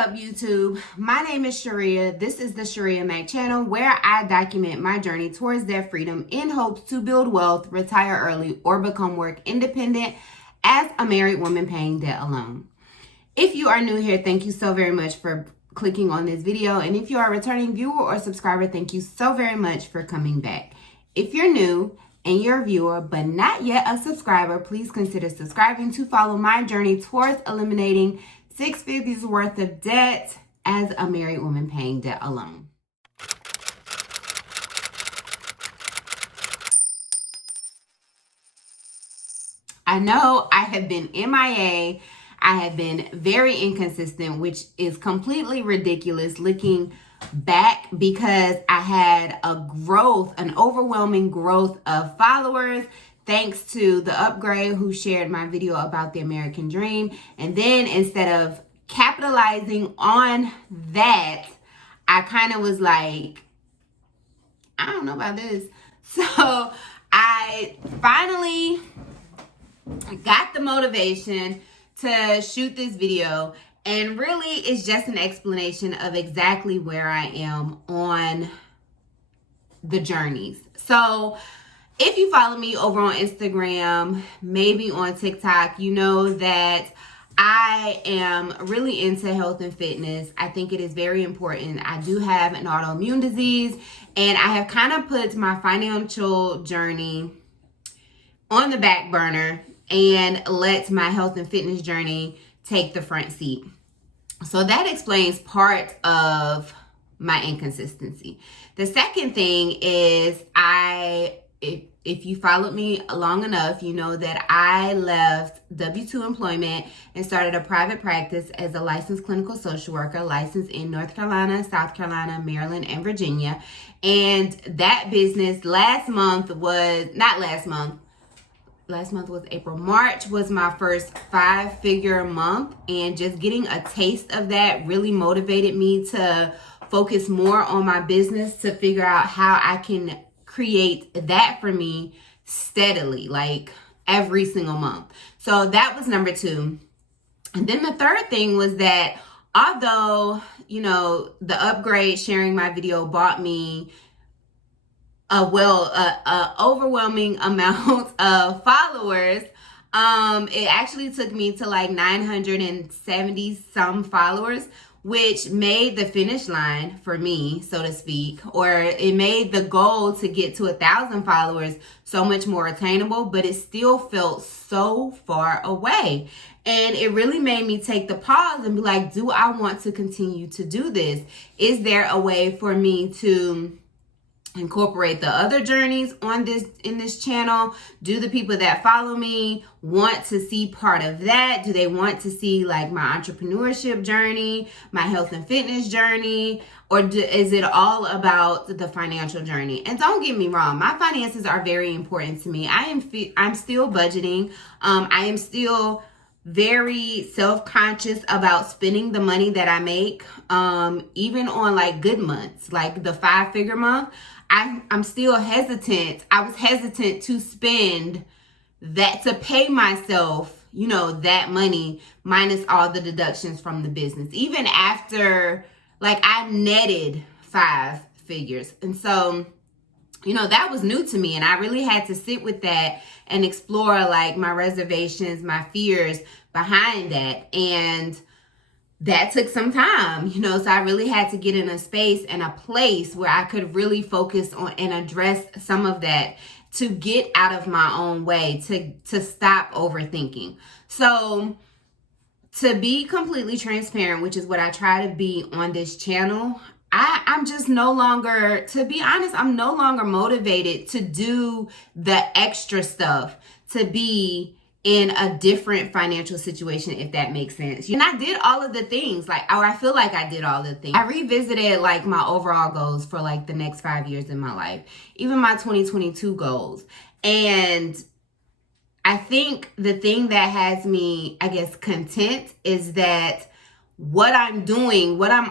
up, YouTube? My name is Shirria. This is the Shirria Mac channel where I document my journey towards debt freedom in hopes to build wealth, retire early, or become work independent as a married woman paying debt alone. If you are new here, thank you so very much for clicking on this video. And if you are a returning viewer or subscriber, thank you so very much for coming back. If you're new and you're a viewer but not yet a subscriber, please consider subscribing to follow my journey towards eliminating 6 figures worth of debt as a married woman paying debt alone. I know I have been MIA. I have been very inconsistent, which is completely ridiculous looking back, because I had an overwhelming growth of followers thanks to the upgrade who shared my video about the American dream. And then instead of capitalizing on that, I kind of was like, I don't know about this. So I finally got the motivation to shoot this video. And really, it's just an explanation of exactly where I am on the journeys. So if you follow me over on Instagram, maybe on TikTok, you know that I am really into health and fitness. I think it is very important. I do have an autoimmune disease, and I have kind of put my financial journey on the back burner and let my health and fitness journey take the front seat. So that explains part of my inconsistency. The second thing is if you followed me long enough, you know that I left W-2 employment and started a private practice as a licensed clinical social worker, licensed in North Carolina, South Carolina, Maryland, and Virginia. And that business last month was April. March was my first 5-figure month, and just getting a taste of that really motivated me to focus more on my business, to figure out how I can create that for me steadily, like every single month. So that was number 2. And then the third thing was that although, you know, the upgrade sharing my video bought me a overwhelming amount of followers, it actually took me to like 970 some followers, which made the finish line for me, so to speak, or it made the goal to get to 1,000 followers so much more attainable, but it still felt so far away. And it really made me take the pause and be like, do I want to continue to do this? Is there a way for me to incorporate the other journeys in this channel? Do the people that follow me want to see part of that? Do they want to see like my entrepreneurship journey, my health and fitness journey, or is it all about the financial journey? And don't get me wrong, my finances are very important to me. I'm still budgeting. I am still very self-conscious about spending the money that I make, even on like good months, like the 5-figure month. I'm still hesitant. I was hesitant to spend that, to pay myself, you know, that money minus all the deductions from the business, even after like I netted 5 figures. And so, you know, that was new to me, and I really had to sit with that and explore like my reservations, my fears behind that. And that took some time, you know, so I really had to get in a space and a place where I could really focus on and address some of that, to get out of my own way, to stop overthinking. So to be completely transparent, which is what I try to be on this channel, I'm just no longer, to be honest, I'm no longer motivated to do the extra stuff to be in a different financial situation, if that makes sense. And I did all of the things, or I feel like I did all the things. I revisited like my overall goals for like the next 5 years in my life, even my 2022 goals. And I think the thing that has me, I guess, content is that what I'm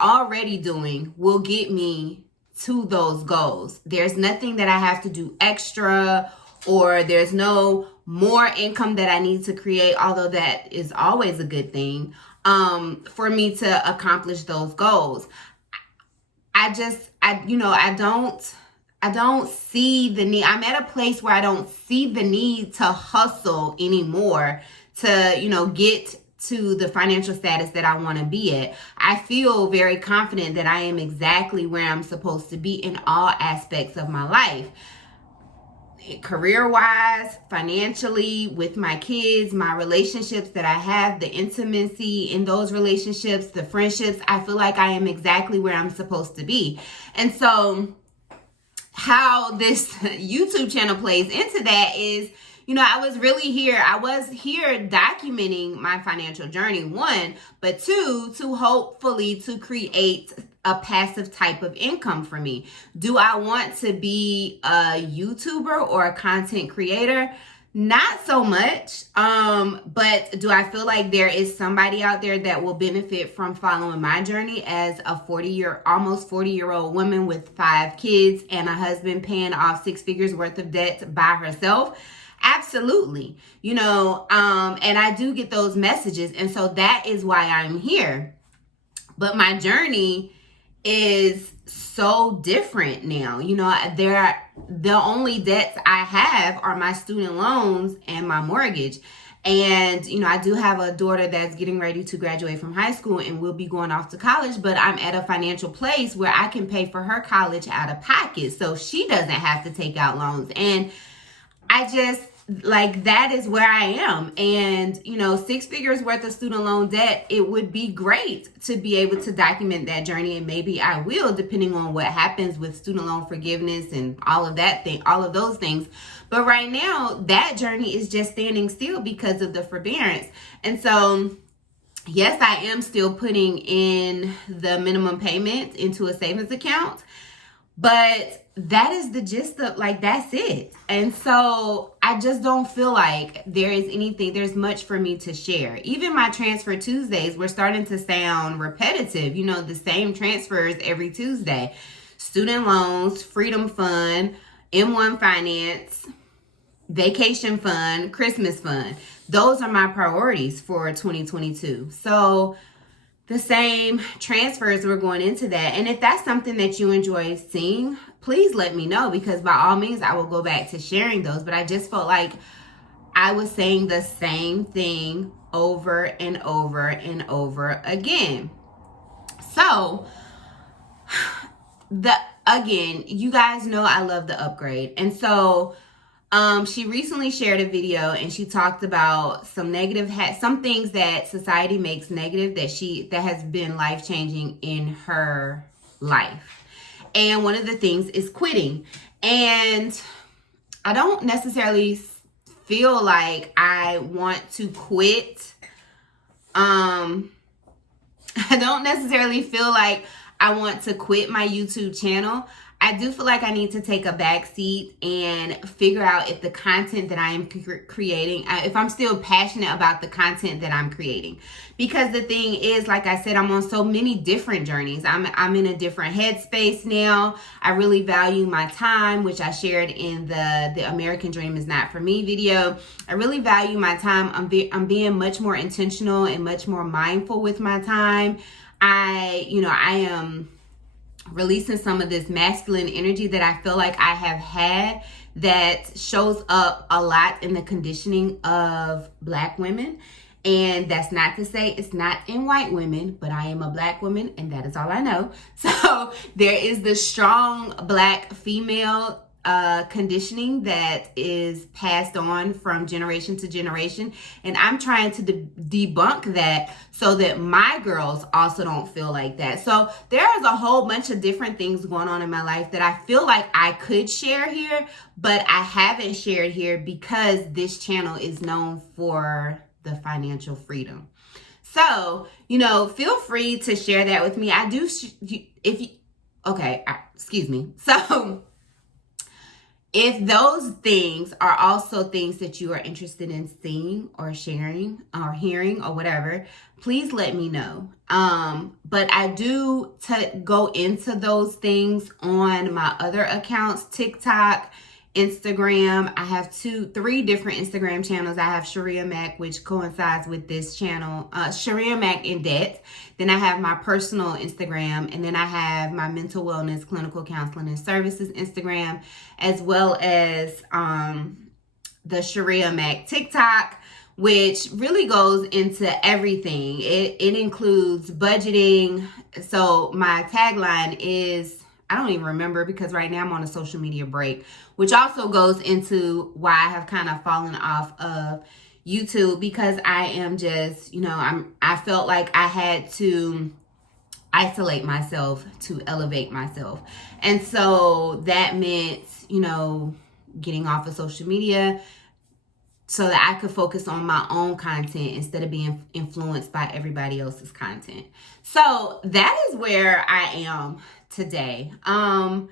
already doing will get me to those goals. There's nothing that I have to do extra, or there's no more income that I need to create, although that is always a good thing. for me to accomplish those goals. I don't see the need. I'm at a place where I don't see the need to hustle anymore to, get to the financial status that I want to be at. I feel very confident that I am exactly where I'm supposed to be in all aspects of my life. Career-wise, financially, with my kids, my relationships that I have, the intimacy in those relationships, the friendships, I feel like I am exactly where I'm supposed to be. And so how this YouTube channel plays into that is, I was here documenting my financial journey, one, but two, to hopefully to create a passive type of income for me. Do I want to be a YouTuber or a content creator? Not so much. But do I feel like there is somebody out there that will benefit from following my journey as a almost 40-year-old woman with 5 kids and a husband paying off 6 figures worth of debt by herself? Absolutely. And I do get those messages. And so that is why I'm here. But my journey is so different now. The only debts I have are my student loans and my mortgage. And, I do have a daughter that's getting ready to graduate from high school and will be going off to college, but I'm at a financial place where I can pay for her college out of pocket so she doesn't have to take out loans. And I just, that is where I am. And, 6 figures worth of student loan debt, it would be great to be able to document that journey. And maybe I will, depending on what happens with student loan forgiveness and all of those things. But right now, that journey is just standing still because of the forbearance. And so, yes, I am still putting in the minimum payment into a savings account. But that is the gist of, that's it. And so I just don't feel like there's much for me to share. Even my Transfer Tuesdays were starting to sound repetitive, the same transfers every Tuesday. Student loans, Freedom Fund, M1 Finance, Vacation Fund, Christmas Fund. Those are my priorities for 2022. So the same transfers were going into that. And if that's something that you enjoy seeing, please let me know, because by all means, I will go back to sharing those. But I just felt like I was saying the same thing over and over and over again. So, you guys know I love the upgrade. And so she recently shared a video and she talked about some things that society makes negative that has been life-changing in her life. And one of the things is quitting. And I don't necessarily feel like I want to quit. I don't necessarily feel like I want to quit my YouTube channel. I do feel like I need to take a back seat and figure out if the content that I am creating, if I'm still passionate about the content that I'm creating. Because the thing is, like I said, I'm on so many different journeys. I'm in a different headspace now. I really value my time, which I shared in the American Dream is Not For Me video. I really value my time. I'm being much more intentional and much more mindful with my time. I am releasing some of this masculine energy that I feel like I have had that shows up a lot in the conditioning of Black women. And that's not to say it's not in white women, but I am a Black woman and that is all I know. So there is the strong Black female conditioning that is passed on from generation to generation. And I'm trying to debunk that so that my girls also don't feel like that. So there is a whole bunch of different things going on in my life that I feel like I could share here, but I haven't shared here because this channel is known for the financial freedom. So, feel free to share that with me. I do, excuse me. So, if those things are also things that you are interested in seeing or sharing or hearing or whatever, please let me know. But I do go into those things on my other accounts, TikTok Instagram. I have three different Instagram channels. I have Shirria Mac, which coincides with this channel, Shirria Mac in Debt. Then I have my personal Instagram, and then I have my mental wellness, clinical counseling, and services Instagram, as well as the Shirria Mac TikTok, which really goes into everything. It includes budgeting. So my tagline is, I don't even remember because right now I'm on a social media break, which also goes into why I have kind of fallen off of YouTube, because I am just, I felt like I had to isolate myself to elevate myself. And so that meant, getting off of social media so that I could focus on my own content instead of being influenced by everybody else's content. So that is where I am today. I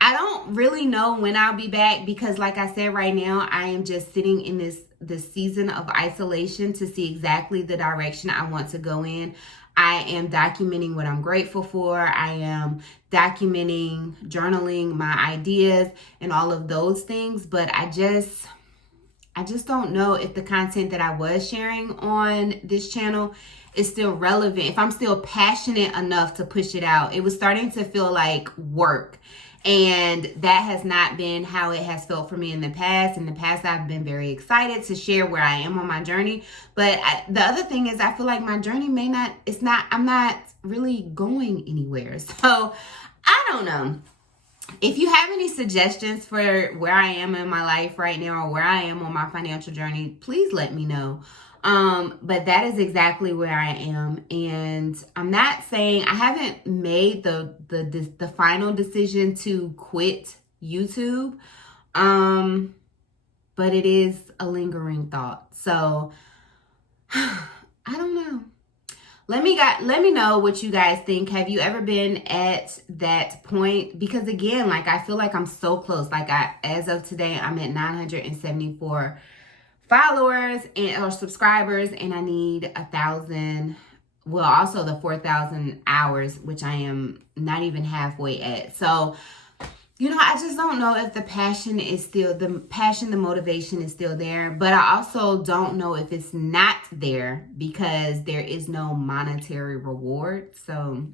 don't really know when I'll be back because, like I said, right now I am just sitting in this season of isolation to see exactly the direction I want to go in. I am documenting what I'm grateful for. I am documenting, journaling my ideas and all of those things, but I just don't know if the content that I was sharing on this channel is still relevant, if I'm still passionate enough to push it out. It was starting to feel like work, and that has not been how it has felt for me in the past. In the past, I've been very excited to share where I am on my journey. But the other thing is, I feel like my journey I'm not really going anywhere. So I don't know. If you have any suggestions for where I am in my life right now or where I am on my financial journey, please let me know. But that is exactly where I am. And I'm not saying, I haven't made the final decision to quit YouTube. But it is a lingering thought. So I don't know. Let me know what you guys think. Have you ever been at that point? Because again, like, I feel like I'm so close. Like, as of today, I'm at 974 followers or subscribers, and I need 1,000. Well, also the 4,000 hours, which I am not even halfway at. So, I just don't know if the passion, the motivation is still there. But I also don't know if it's not there because there is no monetary reward. So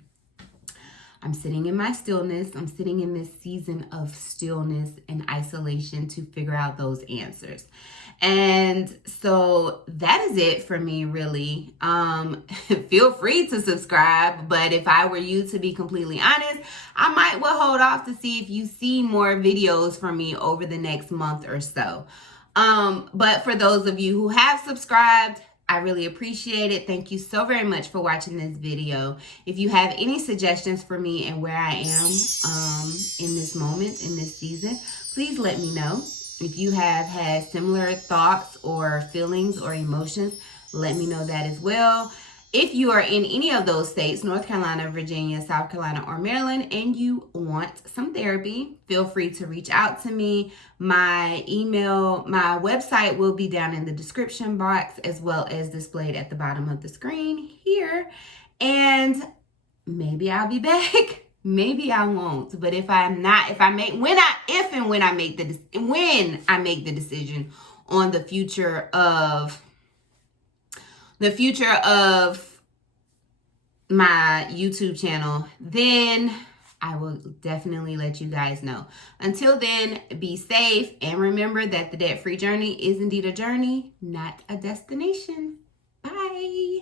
I'm sitting in my stillness. I'm sitting in this season of stillness and isolation to figure out those answers. And so that is it for me, really. Feel free to subscribe, but if I were you, to be completely honest, I might well hold off to see if you see more videos from me over the next month or so. But for those of you who have subscribed, I really appreciate it. Thank you so very much for watching this video. If you have any suggestions for me and where I am in this moment, in this season, please let me know. If you have had similar thoughts or feelings or emotions, let me know that as well. If you are in any of those states, North Carolina, Virginia, South Carolina, or Maryland, and you want some therapy, feel free to reach out to me. My email, my website will be down in the description box, as well as displayed at the bottom of the screen here. And maybe I'll be back. Maybe I won't. But if I'm not, when I make the decision on the future of my YouTube channel, then I will definitely let you guys know. Until then, be safe and remember that the debt-free journey is indeed a journey, not a destination. Bye.